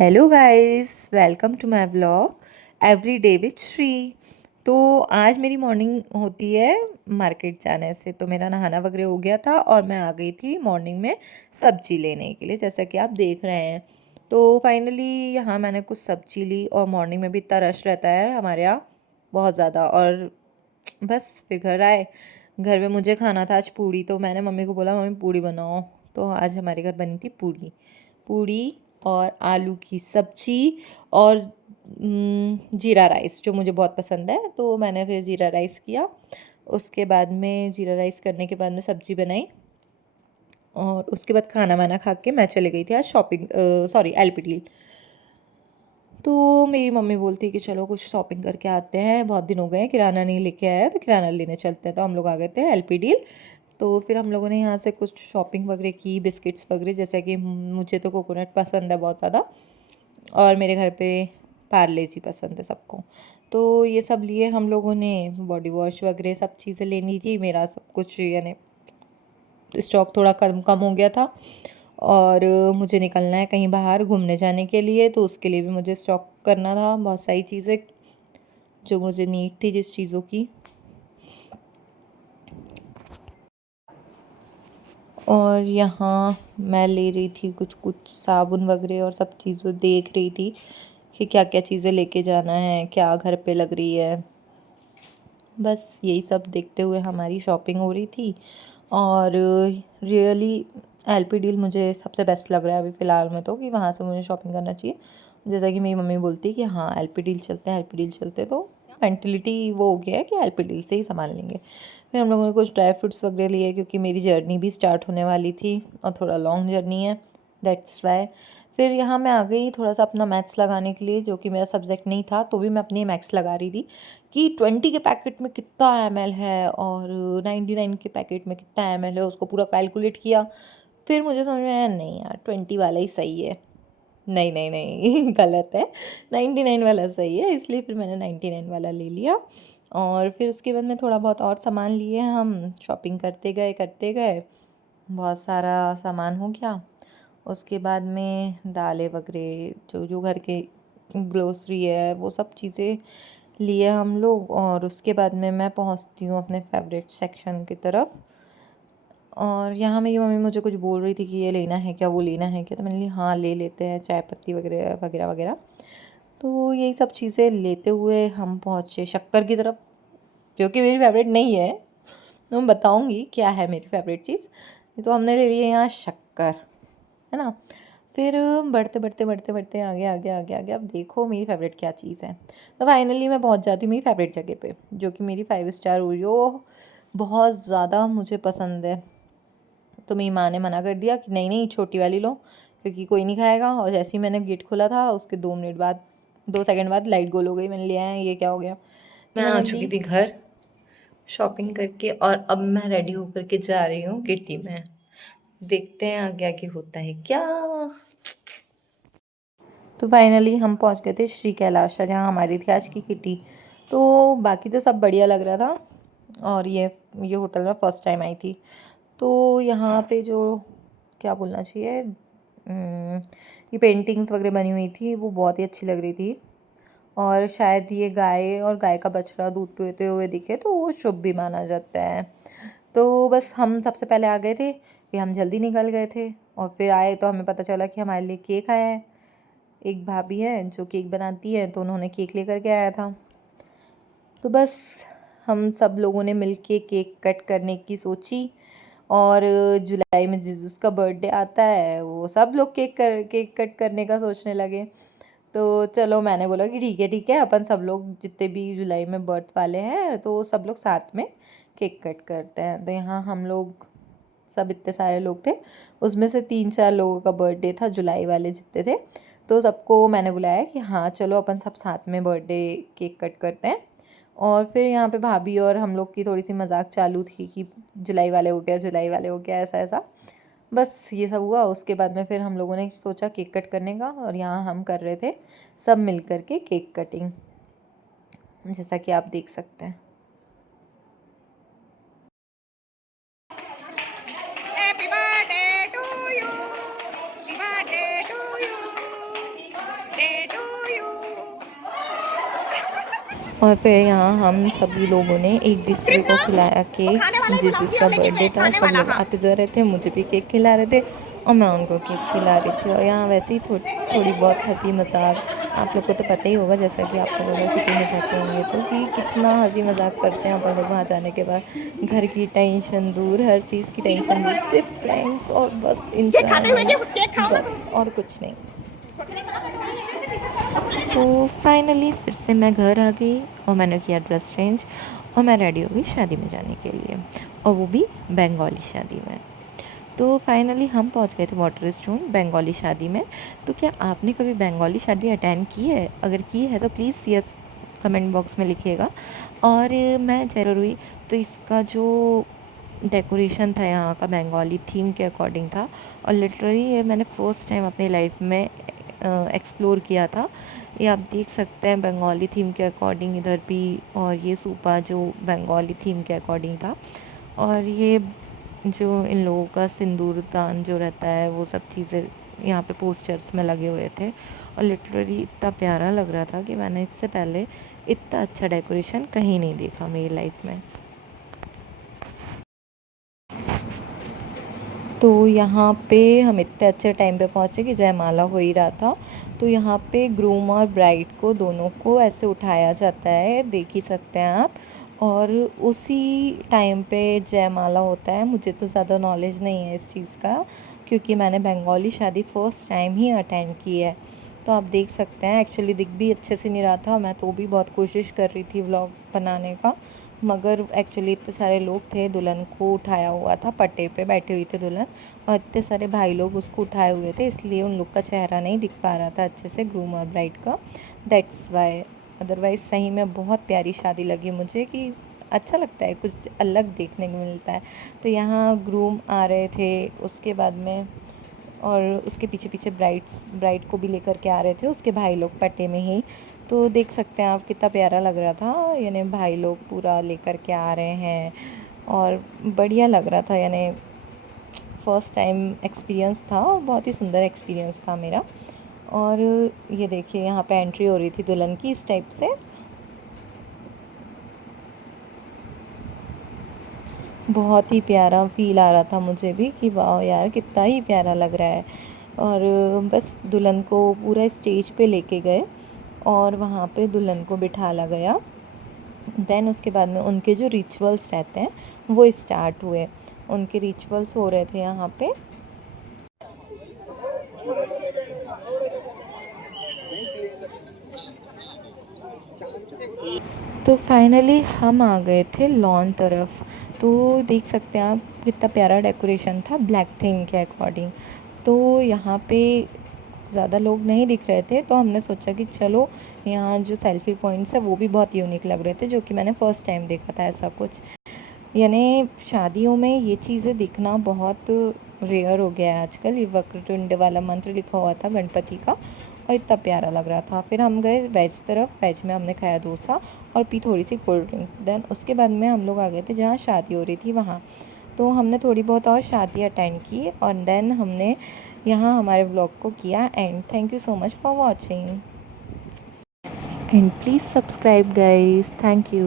Hello guys, welcome to my vlog every day with Shri. तो आज मेरी मॉर्निंग होती है मार्केट जाने से, तो मेरा नहाना वगैरह हो गया था और मैं आ गई थी मॉर्निंग में सब्जी लेने के लिए, जैसा कि आप देख रहे हैं। तो फाइनली यहाँ मैंने कुछ सब्जी ली और मॉर्निंग में भी इतना रश रहता है हमारे यहाँ, बहुत ज़्यादा। और बस फिर घर आए। घर में मुझे खाना था आज पूड़ी, तो मैंने मम्मी को बोला मम्मी पूड़ी बनाओ। तो आज हमारे घर बनी थी पूड़ी पूड़ी और आलू की सब्जी और जीरा राइस, जो मुझे बहुत पसंद है। तो मैंने फिर जीरा राइस किया। उसके बाद में जीरा राइस करने के बाद में सब्जी बनाई और उसके बाद खाना वाना खा के मैं चली गई थी आज शॉपिंग, सॉरी एलपीडी। तो मेरी मम्मी बोलती कि चलो कुछ शॉपिंग करके आते हैं, बहुत दिन हो गए हैं किराना नहीं लेके आया, तो किराना लेने चलते हैं। तो हम लोग आ गए थे एलपीडी। तो फिर हम लोगों ने यहाँ से कुछ शॉपिंग वगैरह की, बिस्किट्स वगैरह, जैसे कि मुझे तो कोकोनट पसंद है बहुत ज़्यादा और मेरे घर पे पार्ले जी पसंद है सबको। तो ये सब लिए हम लोगों ने। बॉडी वॉश वगैरह सब चीज़ें लेनी थी, मेरा सब कुछ यानी स्टॉक थोड़ा कम कम हो गया था। और मुझे निकलना है कहीं बाहर घूमने जाने के लिए, तो उसके लिए भी मुझे स्टॉक करना था बहुत सारी चीज़ें जो मुझे नीड थी, जिस चीज़ों की। और यहाँ मैं ले रही थी कुछ कुछ साबुन वगैरह और सब चीज़ों देख रही थी कि क्या क्या चीज़ें लेके जाना है, क्या घर पे लग रही है। बस यही सब देखते हुए हमारी शॉपिंग हो रही थी। और रियली एलपी डील मुझे सबसे बेस्ट लग रहा है अभी फ़िलहाल में, तो कि वहाँ से मुझे शॉपिंग करना चाहिए। जैसा कि मेरी मम्मी बोलती है कि हाँ एलपी डील चलते हैं, एलपी डील चलते, तो मेंटलिटी वो हो गया है कि एलपी डील से ही सामान लेंगे। फिर हम लोगों ने कुछ ड्राई फ्रूट्स वगैरह लिए, क्योंकि मेरी जर्नी भी स्टार्ट होने वाली थी और थोड़ा लॉन्ग जर्नी है, दैट्स वाई। फिर यहाँ मैं आ गई थोड़ा सा अपना मैथ्स लगाने के लिए, जो कि मेरा सब्जेक्ट नहीं था, तो भी मैं अपनी मैथ्स लगा रही थी कि 20 के पैकेट में कितना ml है और 99 के पैकेट में कितना ml है, उसको पूरा कैलकुलेट किया। फिर मुझे समझ में आया नहीं यार 20 वाला ही सही है। नहीं नहीं नहीं गलत है, 99 वाला सही है। इसलिए फिर मैंने 99 वाला ले लिया। और फिर उसके बाद में थोड़ा बहुत और सामान लिए, हम शॉपिंग करते गए, बहुत सारा सामान हो गया। उसके बाद में दालें वगैरह, जो जो घर के ग्रोसरी है, वो सब चीज़ें लिए हम लोग। और उसके बाद में मैं पहुंचती हूँ अपने फेवरेट सेक्शन की तरफ। और यहाँ मेरी मम्मी मुझे कुछ बोल रही थी कि ये लेना है क्या, वो लेना है क्या, तो मैंने लिया हाँ ले लेते हैं, चाय पत्ती वगैरह वगैरह वगैरह। तो यही सब चीज़ें लेते हुए हम पहुँचे शक्कर की तरफ, जो कि मेरी फेवरेट नहीं है। तो मैं बताऊँगी क्या है मेरी फेवरेट चीज़। तो हमने ले लिया यहाँ शक्कर, है ना। फिर बढ़ते बढ़ते बढ़ते बढ़ते आगे आगे आगे आगे, अब देखो मेरी फेवरेट क्या चीज़ है। तो फाइनली मैं पहुंच जाती हूँ मेरी फेवरेट जगह पे, जो कि मेरी 5 स्टार ओरियो बहुत ज़्यादा मुझे पसंद है। तो मेरी माँ ने मना कर दिया कि नहीं नहीं छोटी वाली लो, क्योंकि कोई नहीं खाएगा। और जैसे ही मैंने गेट खोला था, उसके 2 मिनट बाद, 2 सेकंड बाद लाइट गोल हो गई। मैंने लिया है, ये क्या हो गया। मैं आ चुकी थी घर शॉपिंग करके और अब मैं रेडी होकर के जा रही हूँ किटी में। देखते हैं आगे आगे होता है क्या। तो फाइनली हम पहुंच गए थे श्री कैलाश, जहाँ हमारी थी आज की किटी। तो बाकी तो सब बढ़िया लग रहा था। और ये होटल में फ़र्स्ट टाइम आई थी। तो यहाँ पे जो क्या बोलना चाहिए, ये पेंटिंग्स वगैरह बनी हुई थी, वो बहुत ही अच्छी लग रही थी। और शायद ये गाय और गाय का बछड़ा दूध पीते हुए दिखे तो वो शुभ भी माना जाता है। तो बस हम सबसे पहले आ गए थे कि हम जल्दी निकल गए थे। और फिर आए तो हमें पता चला कि हमारे लिए केक आया है। एक भाभी है जो केक बनाती है, तो उन्होंने केक लेकर के आया था। तो बस हम सब लोगों ने मिलके केक कट करने की सोची। और जुलाई में जिसका बर्थडे आता है, वो सब लोग केक कट करने का सोचने लगे। तो चलो मैंने बोला कि ठीक है, अपन सब लोग जितने भी जुलाई में बर्थ वाले हैं, तो सब लोग साथ में केक कट करते हैं। तो यहाँ हम लोग सब इतने सारे लोग थे, उसमें से 3-4 लोगों का बर्थडे था, जुलाई वाले जितने थे। तो सबको मैंने बुलाया कि हाँ चलो अपन सब साथ में बर्थडे केक कट करते हैं। और फिर यहाँ पे भाभी और हम लोग की थोड़ी सी मजाक चालू थी कि जुलाई वाले हो गया, जुलाई वाले हो गया, ऐसा ऐसा। बस ये सब हुआ। उसके बाद में फिर हम लोगों ने सोचा केक कट करने का, और यहाँ हम कर रहे थे सब मिल कर के केक कटिंग, जैसा कि आप देख सकते हैं। Happy birthday to you. Happy birthday to you. और फिर यहाँ हम सभी लोगों ने एक दूसरे को खिलाया केक। जिसका बर्थडे था सब लोग आते जा रहे थे, मुझे भी केक खिला रहे थे और मैं उनको केक खिला रही थी। और यहाँ वैसे ही थोड़ी बहुत हंसी मजाक, आप लोग को तो पता ही होगा जैसा कि आप लोग अगर सिटी में जाते होंगे तो कि कितना हंसी मजाक करते हैं अपन लोग वहाँ जाने के बाद। घर की टेंशन दूर, हर चीज़ की टेंशन दूर, सिर्फ फ्रेंड्स और बस इंजॉय, बस और कुछ नहीं। तो फाइनली फिर से मैं घर आ गई और मैंने किया ड्रेस चेंज और मैं रेडी हो गई शादी में जाने के लिए, और वो भी बंगाली शादी में। तो फाइनली हम पहुंच गए थे वाटर स्टोन बंगाली शादी में। तो क्या आपने कभी बंगाली शादी अटेंड की है? अगर की है तो प्लीज़ यस कमेंट बॉक्स में लिखिएगा। और मैं ज़रूर हुई। तो इसका जो डेकोरेशन था यहाँ का बंगाली थीम के अकॉर्डिंग था, और लिटरली ये मैंने फ़र्स्ट टाइम अपनी लाइफ में एक्सप्लोर किया था। ये आप देख सकते हैं बंगाली थीम के अकॉर्डिंग इधर भी, और ये सूपा जो बंगाली थीम के अकॉर्डिंग था। और ये जो इन लोगों का सिंदूर दान जो रहता है वो सब चीज़ें यहाँ पे पोस्टर्स में लगे हुए थे, और लिटरली इतना प्यारा लग रहा था कि मैंने इससे पहले इतना अच्छा डेकोरेशन कहीं नहीं देखा मेरी लाइफ में। तो यहाँ पे हम इतने अच्छे टाइम पे पहुँचे कि जयमाला हो ही रहा था। तो यहाँ पे ग्रूम और ब्राइड को दोनों को ऐसे उठाया जाता है, देख ही सकते हैं आप। और उसी टाइम पे जयमाला होता है। मुझे तो ज़्यादा नॉलेज नहीं है इस चीज़ का, क्योंकि मैंने बंगाली शादी फ़र्स्ट टाइम ही अटेंड की है। तो आप देख सकते हैं, एक्चुअली दिख भी अच्छे से नहीं रहा था, मैं तो भी बहुत कोशिश कर रही थी व्लॉग बनाने का, मगर एक्चुअली इतने सारे लोग थे, दुल्हन को उठाया हुआ था, पट्टे पे बैठे हुई थे दुल्हन, और इतने सारे भाई लोग उसको उठाए हुए थे, इसलिए उन लोग का चेहरा नहीं दिख पा रहा था अच्छे से, ग्रूम और ब्राइड का। That's why. अदरवाइज़ सही में बहुत प्यारी शादी लगी मुझे, कि अच्छा लगता है, कुछ अलग देखने को मिलता है। तो यहाँ ग्रूम आ रहे थे, उसके बाद में और उसके पीछे पीछे ब्राइड को भी लेकर के आ रहे थे उसके भाई लोग पट्टे में ही। तो देख सकते हैं आप कितना प्यारा लग रहा था, यानी भाई लोग पूरा लेकर के आ रहे हैं और बढ़िया लग रहा था। यानी फ़र्स्ट टाइम एक्सपीरियंस था और बहुत ही सुंदर एक्सपीरियंस था मेरा। और ये देखिए यहाँ पे एंट्री हो रही थी दुल्हन की इस टाइप से। बहुत ही प्यारा फील आ रहा था मुझे भी कि वाह यार कितना ही प्यारा लग रहा है। और बस दुल्हन को पूरा स्टेज पे लेके गए और वहाँ पे दुल्हन को बिठाला गया। देन उसके बाद में उनके जो रिचुअल्स रहते हैं वो स्टार्ट हुए। उनके रिचुअल्स हो रहे थे यहाँ पे। तो फाइनली हम आ गए थे लॉन तरफ। तो देख सकते हैं आप कितना प्यारा डेकोरेशन था ब्लैक थीम के अकॉर्डिंग। तो यहाँ पे ज़्यादा लोग नहीं दिख रहे थे, तो हमने सोचा कि चलो यहाँ जो सेल्फ़ी पॉइंट्स है वो भी बहुत यूनिक लग रहे थे, जो कि मैंने फ़र्स्ट टाइम देखा था ऐसा कुछ। यानी शादियों में ये चीज़ें दिखना बहुत रेयर हो गया है आजकल। ये वक्रतुंड वाला मंत्र लिखा हुआ था गणपति का, और इतना प्यारा लग रहा था। फिर हम गए वेज तरफ। वेज में हमने खाया डोसा और पी थोड़ी सी कोल्ड ड्रिंक। देन उसके बाद में हम लोग आ गए थे जहाँ शादी हो रही थी वहाँ। तो हमने थोड़ी बहुत और शादी अटेंड की और देन हमने यहाँ हमारे ब्लॉग को किया and. Thank you so much for watching and please subscribe guys. Thank you.